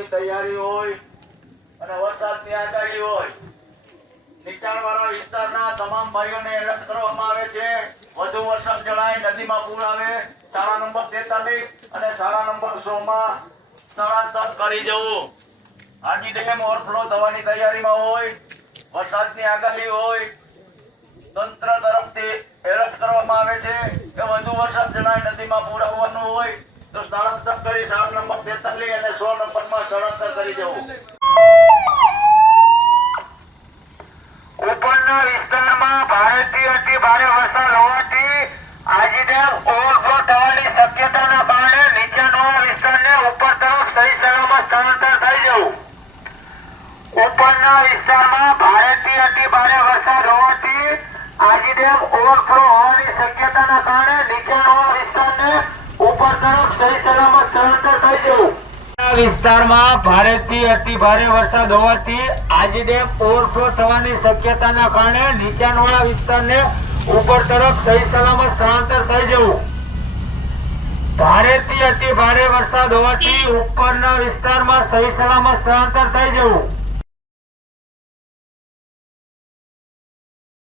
થવાની તૈયારી હોય અને વરસાદની આગાહી હોય, નીચાણવાળા વિસ્તારના તમામ ભાઈઓને એલર્ટ કરવામાં આવે છે. વધુ વરસાદ જણાય નદીમાં પૂર આવે, શાળા નંબર 43 અને શાળા નંબર 100 માં સ્થળાંતર કરી જવું. હાજી ડેમ ઓવરફ્લો થવાની તૈયારીમાં હોય, વરસાદની આગાહી હોય, તંત્ર તરફથી એલર્ટ કરવામાં આવે છે કે વધુ વરસાદ જણાય નદીમાં પૂર આવવાનું હોય તો સ્થળાંતર કરી શાળા નંબર 43 અને 100 નંબરમાં સ્થળાંતર કરી જવું. ઉપરના વિસ્તારમાં ભારેથી અતિ ભારે વરસાદ હોવાથી આજી ડેમ ઓવરફ્લો થવાની શક્યતાના કારણે નીચાણવાળા વિસ્તારને ઉપર તરફ સહી સલામત સ્થળાંતર થઈ જવું. ઉપરના વિસ્તારમાં ભારેથી અતિ ભારે વરસાદ હોવાથી આજી ડેમ ઓવરફ્લો હોવાની શક્યતાના કારણે નીચાણવાળા વિસ્તારને ઉપર તરફ સહી સલામત સ્થળાંતર થઈ જવું. વિસ્તારમાં ભારેથી અતિ ભારે વરસાદ હોવાથી આજી ડેમ ઓવરફ્લો થવાની શક્યતાના કારણે નીચાણવાળા વિસ્તારને ઉપર તરફ સહી સલામત સ્થળાંતર થઈ જવું. ભારેથી અતિ ભારે વરસાદ હોવાથી ઉપરના વિસ્તારમાં સહી સલામત સ્થળાંતર થઈ જવું.